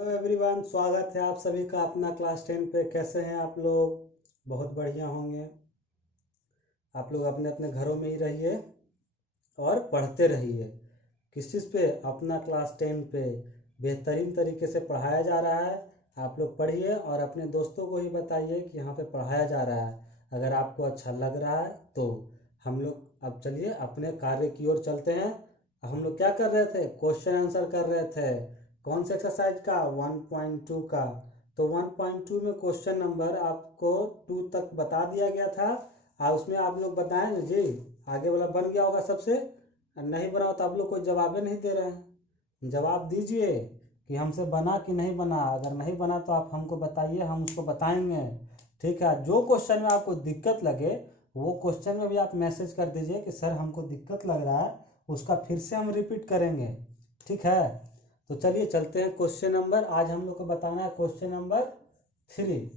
Hello everyone, स्वागत है आप सभी का अपना क्लास 10 पे। कैसे हैं आप लोग? बहुत बढ़िया होंगे। आप लोग अपने अपने घरों में ही रहिए और पढ़ते रहिए। किस चीज़ पे? अपना क्लास 10 पे बेहतरीन तरीके से पढ़ाया जा रहा है। आप लोग पढ़िए और अपने दोस्तों को ही बताइए कि यहाँ पे पढ़ाया जा रहा है। अगर आपको अच्छा लग रहा है तो हम लोग अब चलिए अपने कार्य की ओर चलते हैं। हम लोग क्या कर रहे थे? क्वेश्चन आंसर कर रहे थे। कौन से एक्सरसाइज का? 1.2 का। तो 1.2 में क्वेश्चन नंबर आपको 2 तक बता दिया गया था। उसमें आप लोग बताएं ना जी। आगे वाला बन गया होगा सबसे। नहीं बना हो तो आप लोग कोई जवाब नहीं दे रहे हैं। जवाब दीजिए कि हमसे बना कि नहीं बना। अगर नहीं बना तो आप हमको बताइए, हम उसको बताएंगे। ठीक है, जो क्वेश्चन में आपको दिक्कत लगे वो क्वेश्चन में भी आप मैसेज कर दीजिए कि सर हमको दिक्कत लग रहा है, उसका फिर से हम रिपीट करेंगे। ठीक है, तो चलिए चलते हैं क्वेश्चन नंबर। आज हम लोग को बताना है क्वेश्चन नंबर 3।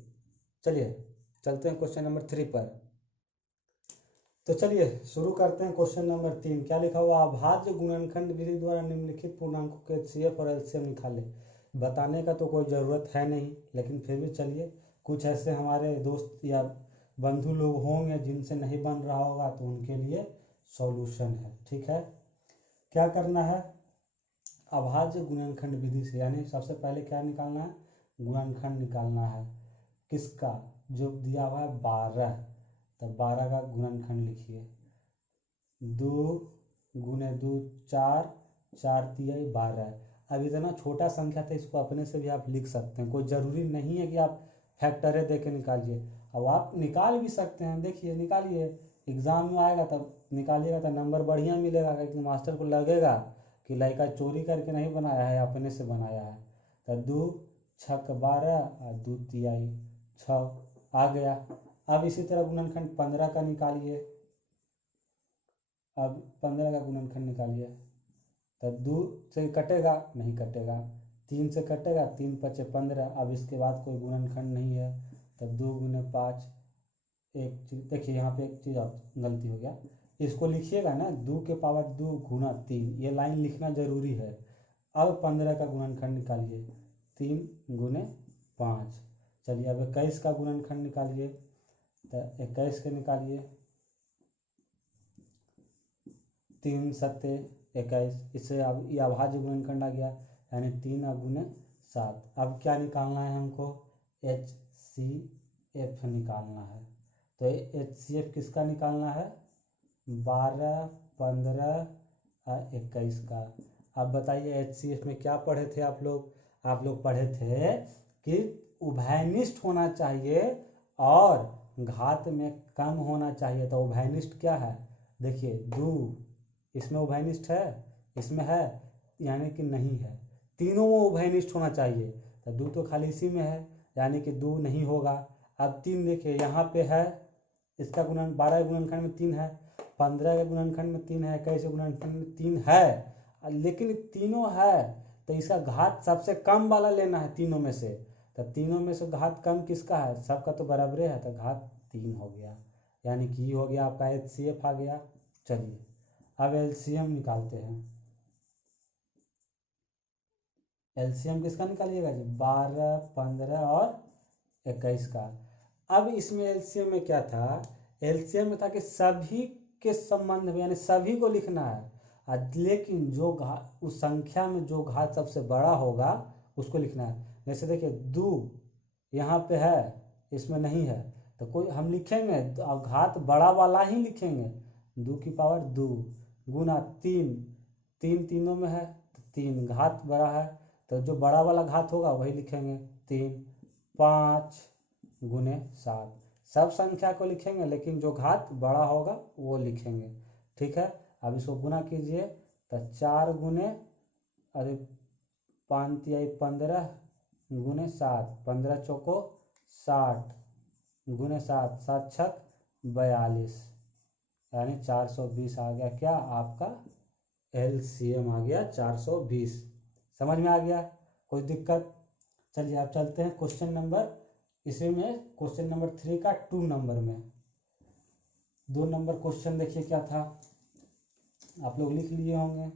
चलिए चलते हैं क्वेश्चन नंबर 3 पर। तो चलिए शुरू करते हैं। क्वेश्चन नंबर 3 क्या लिखा हुआ? अभाज्य गुणनखंड विधि द्वारा निम्नलिखित पूर्णांकों के एचसीएफ और एलसीएम निकाले। बताने का तो कोई ज़रूरत है नहीं, लेकिन फिर भी चलिए, कुछ ऐसे हमारे दोस्त या बंधु लोग होंगे जिनसे नहीं बन रहा होगा, तो उनके लिए सॉल्यूशन है। ठीक है, क्या करना है? अभाज्य गुणनखंड विधि से, यानी सबसे पहले क्या निकालना है? गुणनखंड निकालना है। किसका? जो दिया हुआ है 12। तो 12 का गुणनखंड लिखिए। 2 गुने 2 4, 4 तिहाई 12। अब इतना छोटा संख्या था, इसको अपने से भी आप लिख सकते हैं। कोई ज़रूरी नहीं है कि आप फैक्टरे दे के निकालिए। अब आप निकाल भी सकते हैं। देखिए निकालिए, एग्ज़ाम में आएगा तब निकालिएगा तो नंबर बढ़िया मिलेगा, क्योंकि मास्टर को लगेगा कि लड़का चोरी करके नहीं बनाया है, अपने से बनाया है। तो 2 छक 12 और 2 तिहाई 6 आ गया। अब इसी तरह गुणनखंड 15 का निकालिए। अब 15 का गुणनखंड निकालिए। तो 2 से कटेगा? नहीं कटेगा। 3 से कटेगा? 3 पचे 15। अब इसके बाद कोई गुणनखंड नहीं है। तो 2 गुने 5। एक चीज देखिए, यहाँ पे एक चीज़ और गलती हो गया। इसको लिखिएगा ना 2 के पावर 2 गुना 3, ये लाइन लिखना जरूरी है। अब 15 का गुणनखंड निकालिए। 3 गुने 5। चलिए अब 21 का गुणनखंड निकालिए। तो 21 के निकालिए। 3 सत्ते 21। इससे अब ये अभाज्य गुणनखंड आ गया, यानी 3 गुने 7। अब क्या निकालना है हमको? एच सी एफ निकालना है। तो एच सी एफ किसका निकालना है? 12, 15 और 21 का। अब बताइए एच सी एफ में क्या पढ़े थे आप लोग? आप लोग पढ़े थे कि उभयनिष्ठ होना चाहिए और घात में कम होना चाहिए। तो उभयनिष्ठ क्या है? देखिए 2, इसमें उभयनिष्ठ है, इसमें है, यानी कि नहीं है। तीनों में उभयनिष्ठ होना चाहिए। तो 2 तो खाली इसी में है, यानी कि 2 नहीं होगा। अब 3 देखिए यहाँ पे है, इसका गुणन 12 के गुणनखंड में 3 है, 15 के गुणनखंड में 3 है, 21 के गुणनखंड में 3 है, लेकिन तीनों है तो इसका घात सबसे कम वाला लेना है तीनों में से। तो तीनों में से घात कम किसका है? सबका तो बराबर है, तो घात 3 हो गया, यानी कि हो गया आपका एच सी एफ आ गया। चलिए अब एलसीएम निकालते हैं। एलसीएम किसका निकालिएगा जी? 12, 15 और 21 का। अब इसमें एलसीएम में क्या था? एलसीएम में था कि सभी के संबंध में, यानी सभी को लिखना है। लेकिन जो घात, उस संख्या में जो घात सबसे बड़ा होगा उसको लिखना है। जैसे देखिए 2 यहाँ पे है, इसमें नहीं है, तो कोई हम लिखेंगे अब घात बड़ा वाला ही लिखेंगे। 2 की पावर 2 गुना 3, 3 तीनों में है तो 3, घात बड़ा है तो जो बड़ा वाला घात होगा वही लिखेंगे। 3, 5 गुने 7। सब संख्या को लिखेंगे, लेकिन जो घात बड़ा होगा वो लिखेंगे। ठीक है, अब इसको गुना कीजिए। तो 4 गुने, अरे 5 तिहाई 15 गुने 7, 15 चौको 60 गुने 7, 7 छक 42, यानी 420 आ गया। क्या आपका? एलसीएम आ गया 420। समझ में आ गया? कोई दिक्कत? चलिए आप चलते हैं क्वेश्चन नंबर, इसी में क्वेश्चन नंबर 3 का 2 नंबर में। 2 नंबर क्वेश्चन देखिए क्या था, आप लोग लिख लिए होंगे।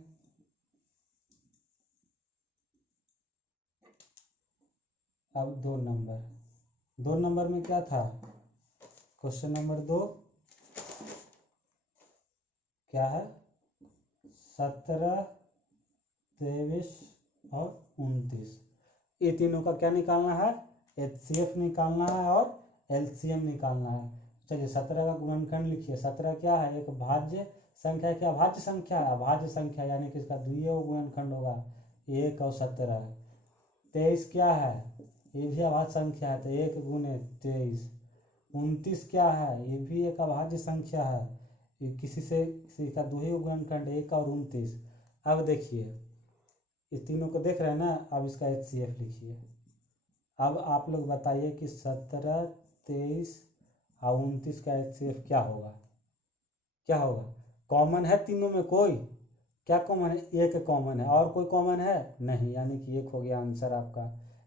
अब 2 नंबर में क्या था, क्वेश्चन नंबर 2 क्या है, 17, 23 और 29, ये तीनों का क्या निकालना है, HCF निकालना है और LCM निकालना है। चलिए 17 का गुणनखंड लिखिए। 17 क्या है, एक भाज्य संख्या, क्या भाज्य संख्या है, अभाज्य संख्या, यानी कि इसका द्वितीय गुणनखंड होगा 1 और 17। 23 क्या है, ये भी अभाज्य संख्या है, तो 1 गुणे 23। 29 क्या है, ये भी एक अभाज्य संख्या है, ये किसी का द्वितीय गुणनखंड 1 और 29। अब देखिए इस तीनों को देख रहे हैं ना, अब इसका HCF लिखिए। अब आप लोग बताइए कि 17, 23 और 29 का HCF क्या होगा, क्या होगा। कॉमन है तीनों में कोई, क्या कॉमन है, एक कॉमन है, और कोई कॉमन है नहीं, यानी कि 1 हो गया आंसर आपका।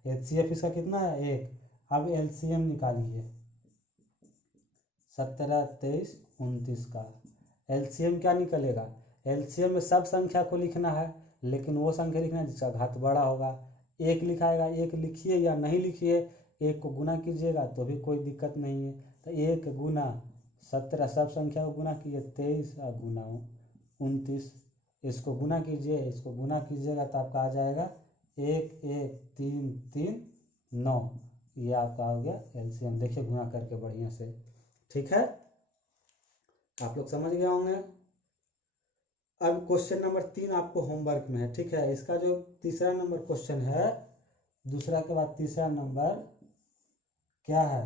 HCF इसका कितना है, 1। अब LCM निकालिए 17, 23, 29 का LCM क्या निकलेगा। LCM में सब संख्या को लिखना है, लेकिन वो संख्या लिखना है जिसका घात बड़ा होगा। 1 लिखाएगा, 1 लिखिए या नहीं लिखिए, 1 को गुना कीजिएगा तो भी कोई दिक्कत नहीं है। तो 1 गुना 17 सब संख्या को गुना कीजिए, 23 और गुना 29, इसको गुना कीजिए, इसको गुना कीजिएगा तो आपका आ जाएगा 1, 1, 3, 3, 9। ये आपका हो गया LCM। देखिए गुना करके बढ़िया से, ठीक है, आप लोग समझ गए होंगे। अब क्वेश्चन नंबर 3 आपको होमवर्क में है, ठीक है। इसका जो तीसरा नंबर क्वेश्चन है, दूसरा के बाद तीसरा नंबर क्या है,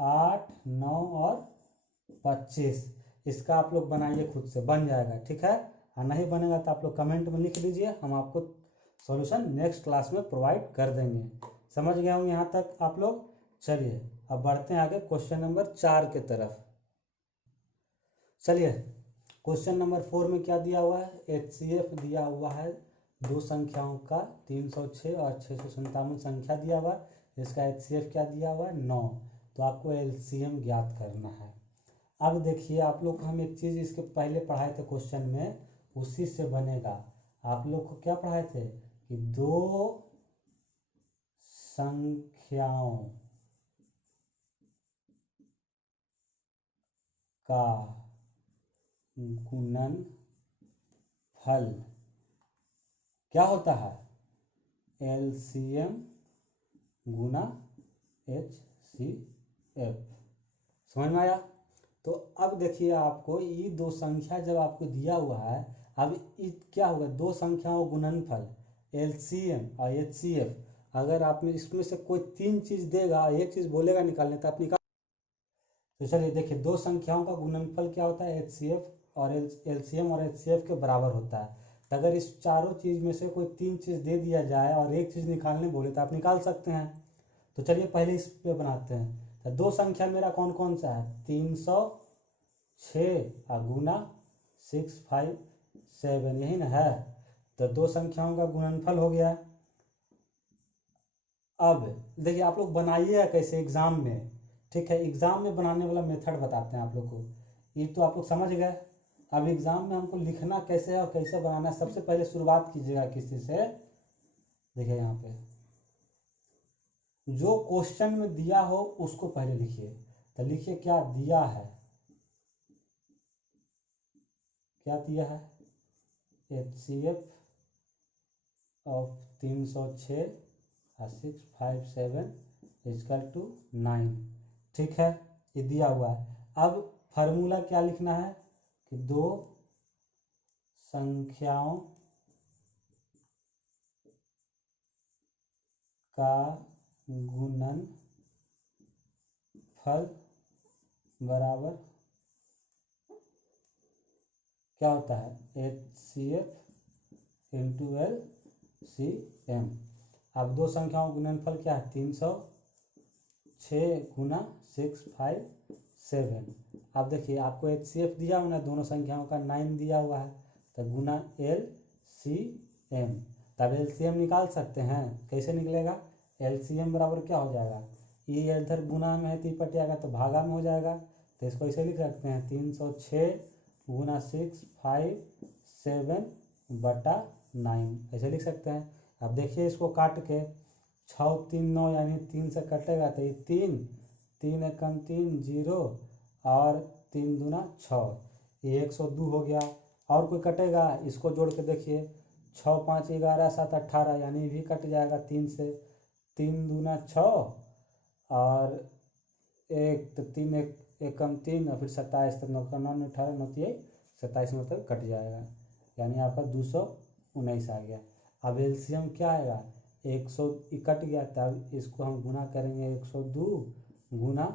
8, 9 और 25। इसका आप लोग बनाइए, खुद से बन जाएगा, ठीक है। और नहीं बनेगा तो आप लोग कमेंट में लिख दीजिए, हम आपको सॉल्यूशन नेक्स्ट क्लास में प्रोवाइड कर देंगे। समझ गए होंगे यहाँ तक आप लोग। चलिए अब बढ़ते हैं आगे क्वेश्चन नंबर 4 के तरफ। चलिए क्वेश्चन नंबर 4 में क्या दिया हुआ है, HCF दिया हुआ है दो संख्याओं का, 306 और 657 संख्या दिया हुआ है। इसका HCF क्या दिया हुआ है, 9। तो आपको LCM ज्ञात करना है। अब देखिए आप लोग को हम एक चीज़ इसके पहले पढ़ाए थे क्वेश्चन में, उसी से बनेगा। आप लोग को क्या पढ़ाए थे कि दो संख्याओं का गुणनफल क्या होता है, LCM गुना HCF। समझ में आया। तो अब देखिए आपको ये दो संख्या जब आपको दिया हुआ है, अब क्या होगा, दो संख्याओं गुणनफल LCM और HCF। अगर आपने इसमें से कोई 3 चीज़ देगा, एक चीज़ बोलेगा निकालने, तो आप निकाल। तो चलिए देखिए दो संख्याओं का गुणनफल क्या होता है, HCF और LCM और HCF के बराबर होता है। तो अगर इस चारों चीज़ में से कोई 3 चीज़ दे दिया जाए और एक चीज़ निकालने बोले तो आप निकाल सकते हैं। तो चलिए पहले इस पे बनाते हैं। तो दो संख्या मेरा कौन कौन सा है, 306 और गुना 657, यही ना है। तो दो संख्याओं का गुणनफल हो गया। अब देखिए आप लोग बनाइएगा कैसे एग्जाम में, ठीक है। एग्जाम में बनाने वाला मेथड बताते हैं आप लोग को, ये तो आप लोग समझ गए। अब एग्जाम में हमको लिखना कैसे है और कैसे बनाना है, सबसे पहले शुरुआत कीजिएगा किसी से। देखिए यहाँ पे जो क्वेश्चन में दिया हो उसको पहले लिखिए। तो लिखिए क्या दिया है, क्या दिया है, HCF ऑफ 306 और 657 इजकल टू 9, ठीक है, ये दिया हुआ है। अब फार्मूला क्या लिखना है कि दो संख्याओं का गुणनफल बराबर क्या होता है, HCF इंटू LCM। अब दो संख्याओं का गुणनफल क्या है, 306 गुना 657। अब देखिए आपको HCF दिया हुआ ना, दोनों संख्याओं का 9 दिया हुआ है, तो गुना LCM। तब LCM निकाल सकते हैं, कैसे निकलेगा, LCM बराबर क्या हो जाएगा, ये इधर गुना में है तो पट जाएगा, तो भागा में हो जाएगा। तो इसको ऐसे लिख सकते हैं 306 गुना 657 बटा 9, ऐसे लिख सकते हैं। अब देखिए इसको काट के 6 3 9 यानी 3 से कटेगा तो ये 3, 3 एकम 3 0 और 3 दूना 6, ये 102 हो गया। और कोई कटेगा, इसको जोड़ के देखिए, 6 5 11 7 18 यानी भी कट जाएगा 3 से, 3 दूना 6 और एक तो 3 एकम 3 और फिर 27 तो 9 का 9 18 9 27 में तो कट जाएगा, यानी आपका 219 आ गया। अब एलसीएम क्या आएगा, 100 कट गया, तब इसको हम गुना करेंगे 102 गुना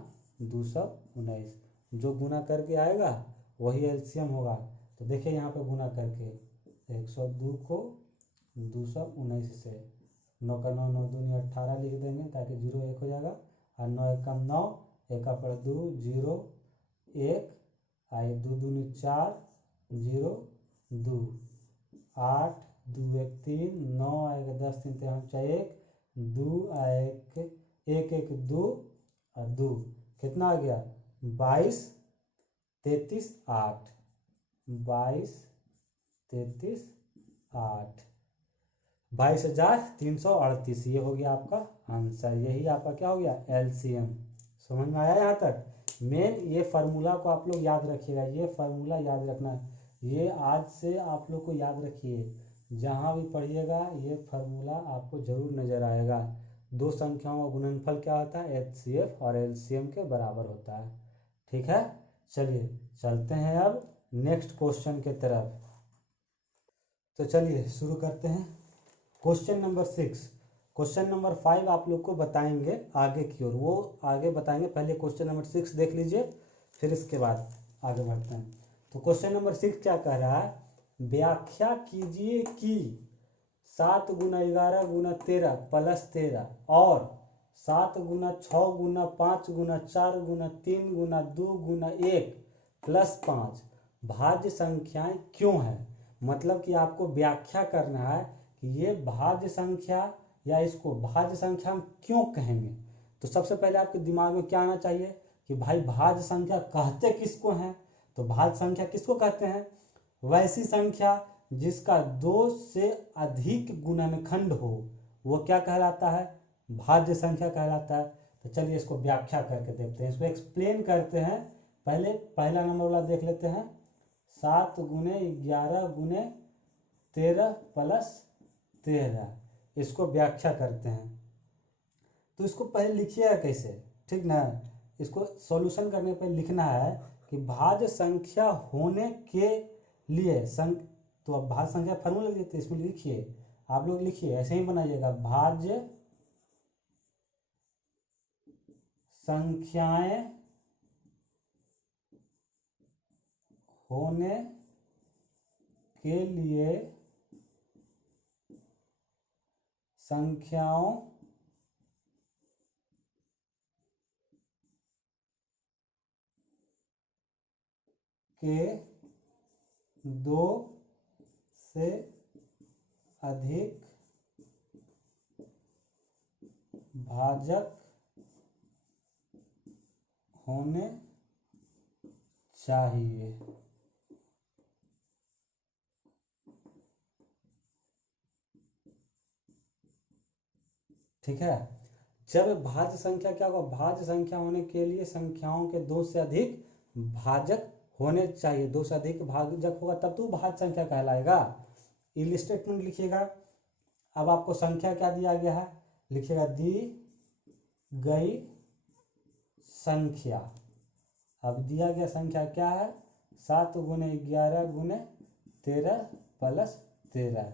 219, जो गुना करके आएगा वही एलसीएम होगा। तो देखिए यहाँ पे गुना करके 102 को 219 से, 9 का 9 9 दूनी 18 लिख देंगे ताकि 0 1 हो जाएगा, और 9 एकम 9 एक पर 2 0 1 आए 2 दूनी 4 0 2 8 2 1 3 9 आएगा 10 3 3 5 1 2 आएगा 1 1 2 और 2 कितना आ गया 22 33 8, 22 33 8, 22,338, ये हो गया आपका आंसर। यही आपका क्या हो गया एलसीएम। समझ में आया यहाँ तक। मेन ये फार्मूला को आप लोग याद रखिएगा, ये फार्मूला याद रखना, ये आज से आप लोग को याद रखिए, जहाँ भी पढ़िएगा ये फार्मूला आपको जरूर नज़र आएगा। दो संख्याओं का गुणनफल क्या होता है, एचसीएफ और एलसीएम के बराबर होता है। ठीक है, चलिए चलते हैं अब नेक्स्ट क्वेश्चन के तरफ। तो चलिए शुरू करते हैं। क्वेश्चन नंबर 6, क्वेश्चन नंबर 5 आप लोग को बताएंगे आगे की ओर, वो आगे बताएंगे। पहले क्वेश्चन नंबर 6 देख लीजिए, फिर इसके बाद आगे बढ़ते हैं। तो क्वेश्चन नंबर 6 क्या कह रहा है, व्याख्या कीजिए कि 7 गुना 11 गुना 13 प्लस 13 और 7 गुना 6 गुना 5 गुना 4 गुना 3 गुना 2 गुना 1 प्लस 5 भाज्य संख्याएं क्यों है। मतलब कि आपको व्याख्या करना है कि ये भाज्य संख्या या इसको भाज्य संख्या हम क्यों कहेंगे। तो सबसे पहले आपके दिमाग में क्या आना चाहिए कि भाई भाज्य संख्या कहते किसको हैं। तो भाज्य संख्या किसको कहते हैं, वैसी संख्या जिसका 2 से अधिक गुणनखंड हो, वो क्या कहलाता है, भाज्य संख्या कहलाता है। तो चलिए इसको व्याख्या करके देखते हैं, इसको एक्सप्लेन करते हैं। पहले पहला नंबर वाला देख लेते हैं, 7 गुने 11 गुने 13 प्लस 13, इसको व्याख्या करते हैं। तो इसको पहले लिखिएगा कैसे, ठीक ना। इसको सॉल्यूशन करने पर लिखना है कि भाज्य संख्या होने के लिए तो अब भाज्य संख्या फॉर्मूला देते, इसमें लिखिए, आप लोग लिखिए, ऐसे ही बनाइएगा, भाज्य संख्याएं होने के लिए संख्याओं के 2 से अधिक भाजक होने चाहिए। ठीक है, जब भाज्य संख्या क्या होगा, भाज्य संख्या होने के लिए संख्याओं के 2 से अधिक भाजक होने चाहिए, 2 से अधिक भाजक होगा तब तो भाज्य संख्या कहलाएगा। इलिस्टेटमेंट लिखिएगा। अब आपको संख्या क्या दिया गया है, लिखिएगा दी गई संख्या। अब दिया गया संख्या क्या है, 7 गुने 11 गुने 13 प्लस 13।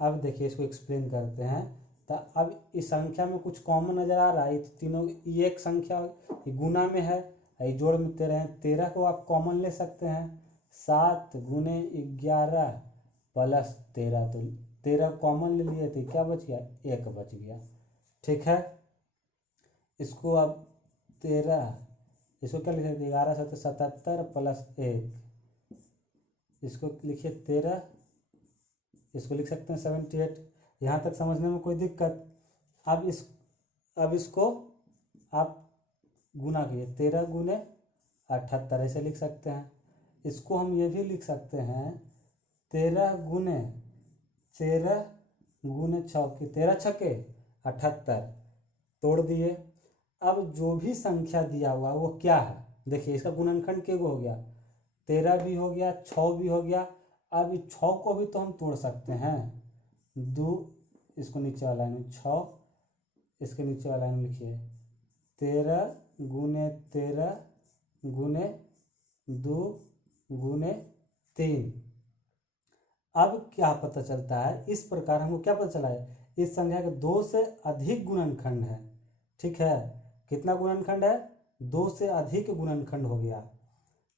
अब देखिए इसको एक्सप्लेन करते हैं। तो अब इस संख्या में कुछ कॉमन नजर आ रहा है, तो तीनों ये एक संख्या गुना में है, ये जोड़ में 13 है, 13 को आप कॉमन ले सकते हैं, 7 गुने 11 प्लस 13, तो 13 कॉमन ले लिए तो क्या बच गया, 1 बच गया। ठीक है, इसको अब 13, इसको क्या लिख सकते, 11 7 77 प्लस 1, इसको लिखिए 13, इसको लिख सकते हैं 78। यहाँ तक समझने में कोई दिक्कत। अब इसको आप गुना कीजिए, 13 गुने 78 ऐसे लिख सकते हैं। इसको हम ये भी लिख सकते हैं, 13 गुने 6 13 छके 78, तोड़ दिए। अब जो भी संख्या दिया हुआ वो क्या है, देखिए इसका गुणनखंड के हो गया, 13 भी हो गया, 6 भी हो गया। अब इस 6 को भी तो हम तोड़ सकते हैं, दो, इसको नीचे वाला लाइन में 6, इसके नीचे वाला लाइन लिखिए 13 गुने 13 गुने 2 गुने 3। अब क्या पता चलता है, इस प्रकार हमको क्या पता चला है, इस संख्या के 2 से अधिक गुणनखंड है। ठीक है, कितना गुणनखंड है, 2 से अधिक गुणनखंड हो गया,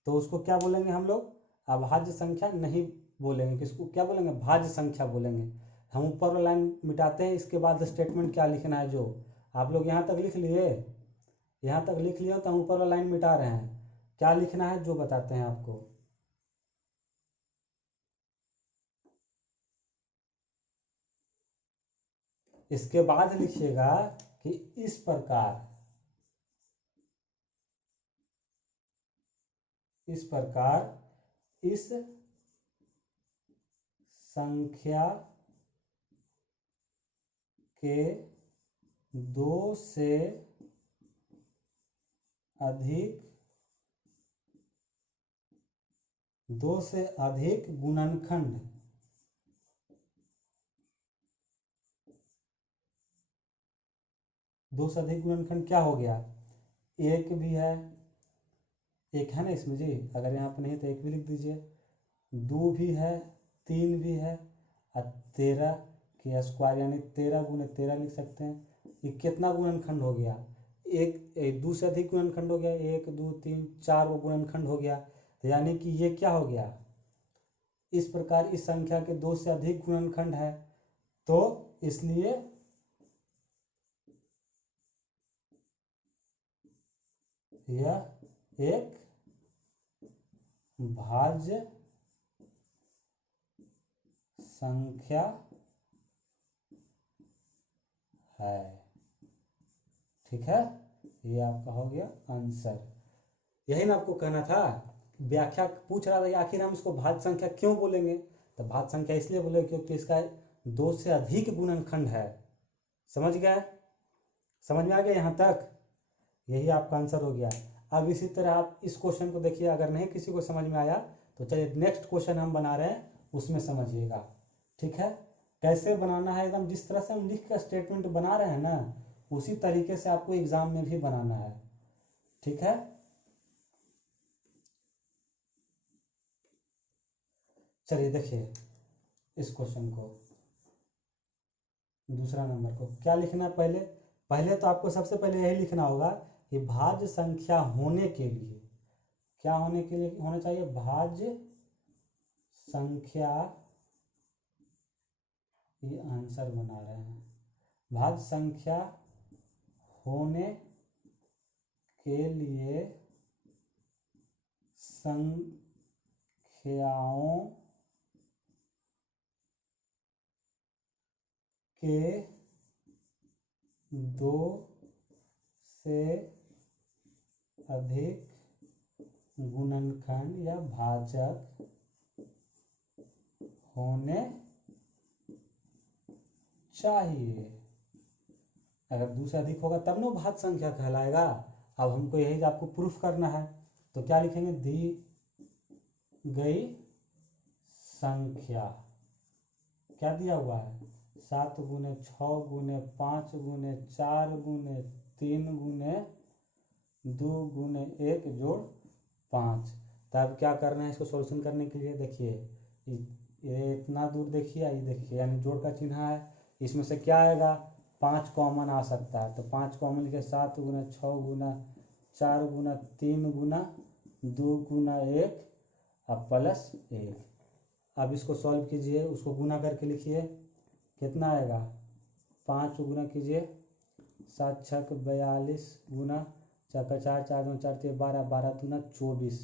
तो उसको क्या बोलेंगे हम लोग, अभाज्य संख्या नहीं बोलेंगे, किसको क्या बोलेंगे, भाज्य संख्या बोलेंगे। हम ऊपर वाला लाइन मिटाते हैं, इसके बाद स्टेटमेंट क्या लिखना है, जो आप लोग यहाँ तक लिख लिए, यहाँ तक लिख लिया तो हम ऊपर वाला लाइन मिटा रहे हैं, क्या लिखना है जो बताते हैं आपको। इसके बाद लिखिएगा कि इस प्रकार, इस प्रकार इस संख्या के 2 से अधिक, 2 से अधिक गुणनखंड, 2 से अधिक गुणनखंड क्या हो गया, एक भी है, एक है ना इसमें जी, अगर यहाँ पर नहीं तो एक भी लिख दीजिए, 2 भी है, 3 भी है, और 13 के स्क्वायर यानी 13 गुने 13 लिख सकते हैं। ये कितना गुणनखंड हो गया, एक 2 से अधिक गुणनखंड हो गया, 1 2 3 4 वो गुणनखंड हो गया, तो यानी कि ये क्या हो गया, इस प्रकार इस संख्या के 2 से अधिक गुणनखंड है, तो इसलिए यह एक भाज्य संख्या है। ठीक है, ये आपका हो गया आंसर। यही ना आपको कहना था, व्याख्या पूछ रहा था कि आखिर हम इसको भाज्य संख्या क्यों बोलेंगे, तो भाज्य संख्या इसलिए बोले क्योंकि इसका 2 से अधिक गुणनखंड है। समझ गए, समझ में आ गया यहाँ तक, यही आपका आंसर हो गया। अब इसी तरह आप इस क्वेश्चन को देखिए, अगर नहीं किसी को समझ में आया तो चलिए नेक्स्ट क्वेश्चन हम बना रहे हैं, उसमें समझिएगा। ठीक है, कैसे बनाना है, एकदम जिस तरह से हम लिख कर स्टेटमेंट बना रहे हैं ना, उसी तरीके से आपको एग्जाम में भी बनाना है। ठीक है, चलिए देखिए इस क्वेश्चन को, दूसरा नंबर को क्या लिखना है, पहले पहले तो आपको सबसे पहले यही लिखना होगा कि भाज्य संख्या होने के लिए क्या होने के लिए होना चाहिए, भाज्य संख्या, ये आंसर बना रहे हैं, भाज्य संख्या होने के लिए संख्याओं के 2 से अधिक गुणनखंड या भाजक होने चाहिए। अगर 2 से अधिक होगा तब ना भाज्य संख्या कहलाएगा। अब हमको यही आपको प्रूफ करना है, तो क्या लिखेंगे, दी गई संख्या, क्या दिया हुआ है, 7 गुने 6 गुने 5 गुने 4 गुने 3 गुने 2 गुने 1 जोड़ 5। तब क्या करना है इसको सॉल्यूशन करने के लिए, देखिए ये इतना दूर देखिए, ये देखिए यानी जोड़ का चिन्ह है, इसमें से क्या आएगा, 5 कॉमन आ सकता है, तो 5 कॉमन लिखे, 7 गुना 6 गुना 4 गुना 3 गुना 2 गुना 1 अब प्लस 1। अब इसको सॉल्व कीजिए, उसको गुना करके लिखिए, कितना आएगा, 5 गुना कीजिए, 7 छक 42 गुना 4 का 4 4 2 4 3 12 12 दूना 24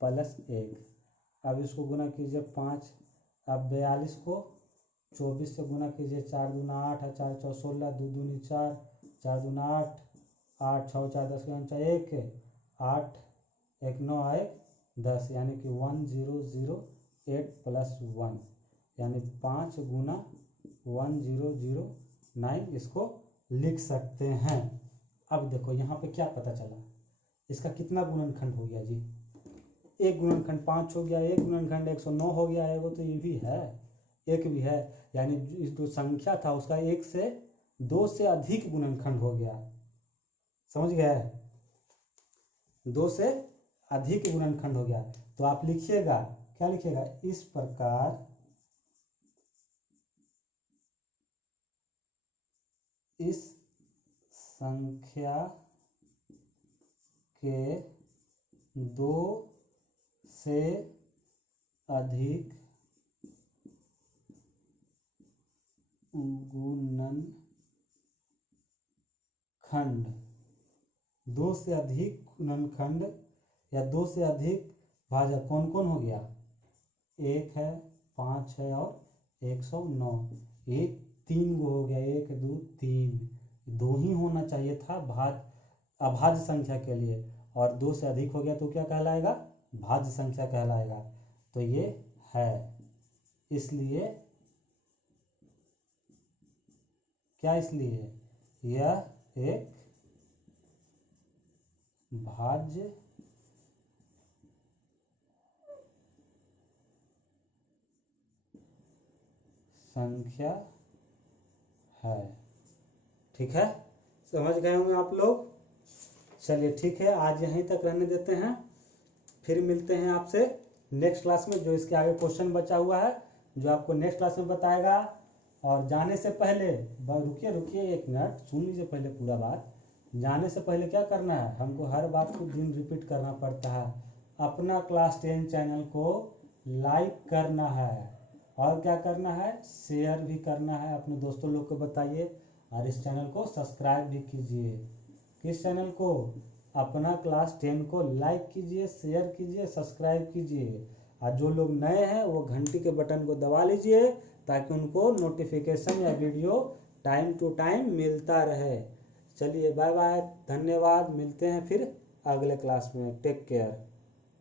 प्लस 1। अब इसको गुना कीजिए 5, अब 42 को 24 से गुना कीजिए, 4 दूना 8 है, 4 4 16 2 दूनी 4 4 दूना 8 8 6 4 10 का 1 8 1 9 1 10 यानी कि 1008 प्लस 1 यानी 5 गुना 1009 इसको लिख सकते हैं। अब देखो यहाँ पे क्या पता चला, इसका कितना गुणनखंड हो गया जी, एक गुणनखंड 5 हो गया, एक गुणनखंड 109 हो गया है, वो तो ये भी है, एक भी है, यानी इस जो संख्या था उसका एक से 2 से अधिक गुणनखंड हो गया, समझ गए, 2 से अधिक गुणनखंड हो गया। तो आप लिखिएगा, क्या लिखिएगा, इस प्रकार इस संख्या के 2 से अधिक गुणनखंड, 2 से अधिक गुणनखंड या 2 से अधिक भाजक कौन कौन हो गया, 1 है, 5 है और 109, ये 3 गो हो गया, 1 2 3, 2 ही होना चाहिए था अभाज्य संख्या के लिए, और 2 से अधिक हो गया तो क्या कहलाएगा, भाज्य संख्या कहलाएगा। तो ये है, इसलिए क्या, इसलिए यह एक भाज्य संख्या है। ठीक है, समझ गए होंगे आप लोग। चलिए ठीक है, आज यहीं तक रहने देते हैं, फिर मिलते हैं आपसे नेक्स्ट क्लास में, जो इसके आगे क्वेश्चन बचा हुआ है जो आपको नेक्स्ट क्लास में बताएगा। और जाने से पहले रुकिए 1 मिनट, सुन लीजिए पहले पूरा बात। जाने से पहले क्या करना है, हमको हर बात को दिन रिपीट करना पड़ता है, अपना क्लास 10 चैनल को लाइक करना है, और क्या करना है, शेयर भी करना है, अपने दोस्तों लोग को बताइए, और इस चैनल को सब्सक्राइब भी कीजिए। किस चैनल को, अपना क्लास 10 को लाइक कीजिए, शेयर कीजिए, सब्सक्राइब कीजिए, और जो लोग नए हैं वो घंटी के बटन को दबा लीजिए ताकि उनको नोटिफिकेशन या वीडियो टाइम टू टाइम मिलता रहे। चलिए बाय बाय, धन्यवाद, मिलते हैं फिर अगले क्लास में, टेक केयर।